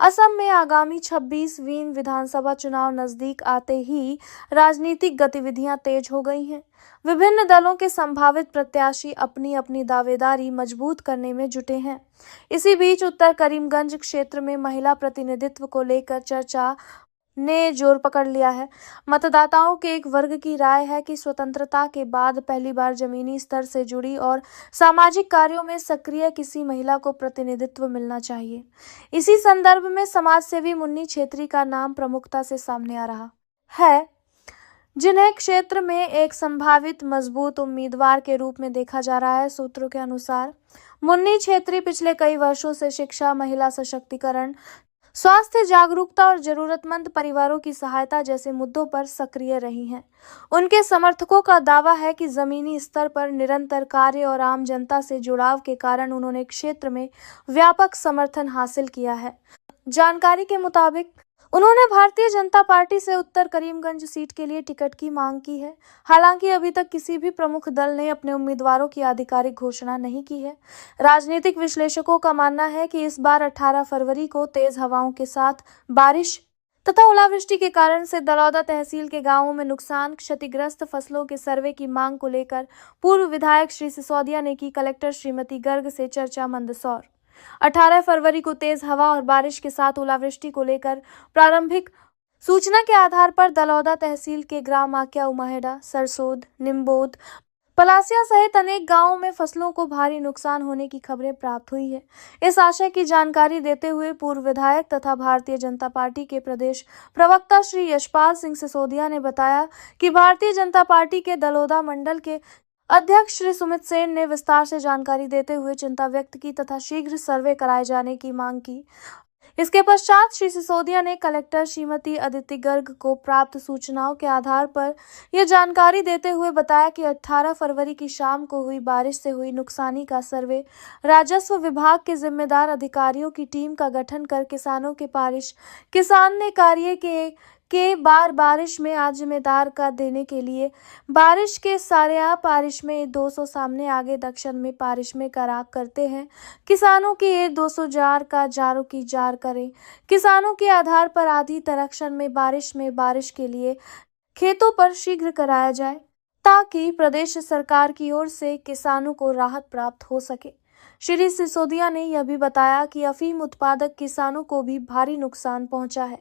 असम में आगामी 26वीं विधानसभा चुनाव नजदीक आते ही राजनीतिक गतिविधियां तेज हो गई हैं। विभिन्न दलों के संभावित प्रत्याशी अपनी अपनी दावेदारी मजबूत करने में जुटे हैं। इसी बीच उत्तर करीमगंज क्षेत्र में महिला प्रतिनिधित्व को लेकर चर्चा ने जोर पकड़ लिया है। मतदाताओं के एक वर्ग की राय है कि स्वतंत्रता के बाद पहली बार जमीनी स्तर से जुड़ी और सामाजिक कार्यों में सक्रिय किसी महिला को प्रतिनिधित्व मिलना चाहिए। इसी संदर्भ में समाजसेवी मुन्नी छेत्री का नाम प्रमुखता से सामने आ रहा है, जिन्हें क्षेत्र में एक संभावित मजबूत उम्मीदवार के रूप में देखा जा रहा है। सूत्रों के अनुसार मुन्नी छेत्री पिछले कई वर्षों से शिक्षा, महिला सशक्तिकरण, स्वास्थ्य जागरूकता और जरूरतमंद परिवारों की सहायता जैसे मुद्दों पर सक्रिय रही हैं। उनके समर्थकों का दावा है कि जमीनी स्तर पर निरंतर कार्य और आम जनता से जुड़ाव के कारण उन्होंने क्षेत्र में व्यापक समर्थन हासिल किया है। जानकारी के मुताबिक उन्होंने भारतीय जनता पार्टी से उत्तर करीमगंज सीट के लिए टिकट की मांग की है। हालांकि अभी तक किसी भी प्रमुख दल ने अपने उम्मीदवारों की आधिकारिक घोषणा नहीं की है। राजनीतिक विश्लेषकों का मानना है कि इस बार 18 फरवरी को तेज हवाओं के साथ बारिश तथा ओलावृष्टि के कारण से दलौदा तहसील के गांवों में नुकसान, क्षतिग्रस्त फसलों के सर्वे की मांग को लेकर पूर्व विधायक श्री सिसोदिया ने की कलेक्टर श्रीमती गर्ग से चर्चा। मंदसौर 18 फरवरी को तेज हवा और बारिश के साथ ओलावृष्टि को लेकर प्रारंभिक सूचना के आधार पर दलौदा तहसील के ग्राम आक्या, उमाहेड़ा, सरसोद, निम्बोद, पलासिया सहित अनेक गांवों में फसलों को भारी नुकसान होने की खबरें प्राप्त हुई है। इस आशय की जानकारी देते हुए पूर्व विधायक तथा भारतीय जनता पार्टी के प्रदेश प्रवक्ता श्री यशपाल सिंह सिसोदिया ने बताया कि भारतीय जनता पार्टी के दलौदा मंडल के अध्यक्ष श्री सुमित सेन ने विस्तार से जानकारी देते हुए चिंता व्यक्त की तथा शीघ्र सर्वे कराए जाने की मांग की। इसके पश्चात श्री सिसोदिया ने कलेक्टर श्रीमती अदिति गर्ग को प्राप्त सूचनाओं के आधार पर यह जानकारी देते हुए बताया कि 18 फरवरी की शाम को हुई बारिश से हुई नुकसानी का सर्वे राजस्व विभाग के जिम्मेदार अधिकारियों की टीम का गठन कर किसान ने कार्य के बार बारिश में आज जिम्मेदार का देने के लिए बारिश के सारे बारिश में 200 सामने आगे दक्षिण में बारिश में कराक करते हैं। किसानों की ये 200 जार का जारों की जार करें। किसानों के आधार पर आधी तरक्षण में बारिश के लिए खेतों पर शीघ्र कराया जाए ताकि प्रदेश सरकार की ओर से किसानों को राहत प्राप्त हो सके। श्री सिसोदिया ने यह भी बताया कि अफीम उत्पादक किसानों को भी भारी नुकसान पहुंचा है।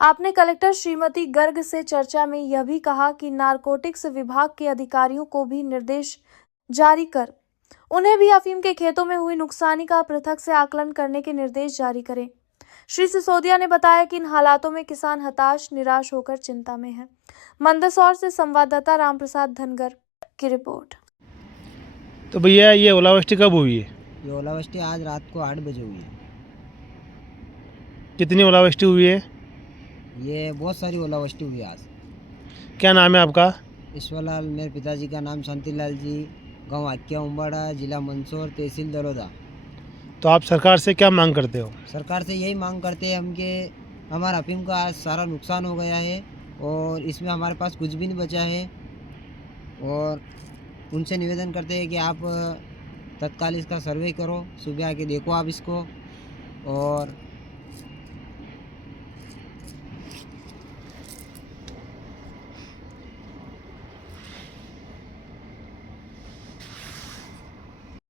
आपने कलेक्टर श्रीमती गर्ग से चर्चा में यह भी कहा कि नारकोटिक्स विभाग के अधिकारियों को भी निर्देश जारी कर उन्हें भी अफीम के खेतों में हुई नुकसानी का पृथक से आकलन करने के निर्देश जारी करें। श्री सिसोदिया ने बताया कि इन हालातों में किसान हताश, निराश होकर चिंता में है। मंदसौर से संवाददाता रामप्रसाद धनगर की रिपोर्ट। तो भैया ये ओलावृष्टि कब हुई है? ये ओलावृष्टि आज रात को 8 बजे हुई है। कितनी ओलावृष्टि हुई है? ये बहुत सारी ओलावृष्टि हुई आज। क्या नाम है आपका? ईश्वरलाल, मेरे पिताजी का नाम शांतिलाल जी, गांव आक्या उम्बाड़ा, जिला मंदसौर, तहसील दलौदा। तो आप सरकार से क्या मांग करते हो? सरकार से यही मांग करते हैं हम कि हमारा अफीम का आज सारा नुकसान हो गया है और इसमें हमारे पास कुछ भी नहीं बचा है, और उनसे निवेदन करते हैं कि आप तत्काल इसका सर्वे करो, सुबह आके देखो आप इसको, और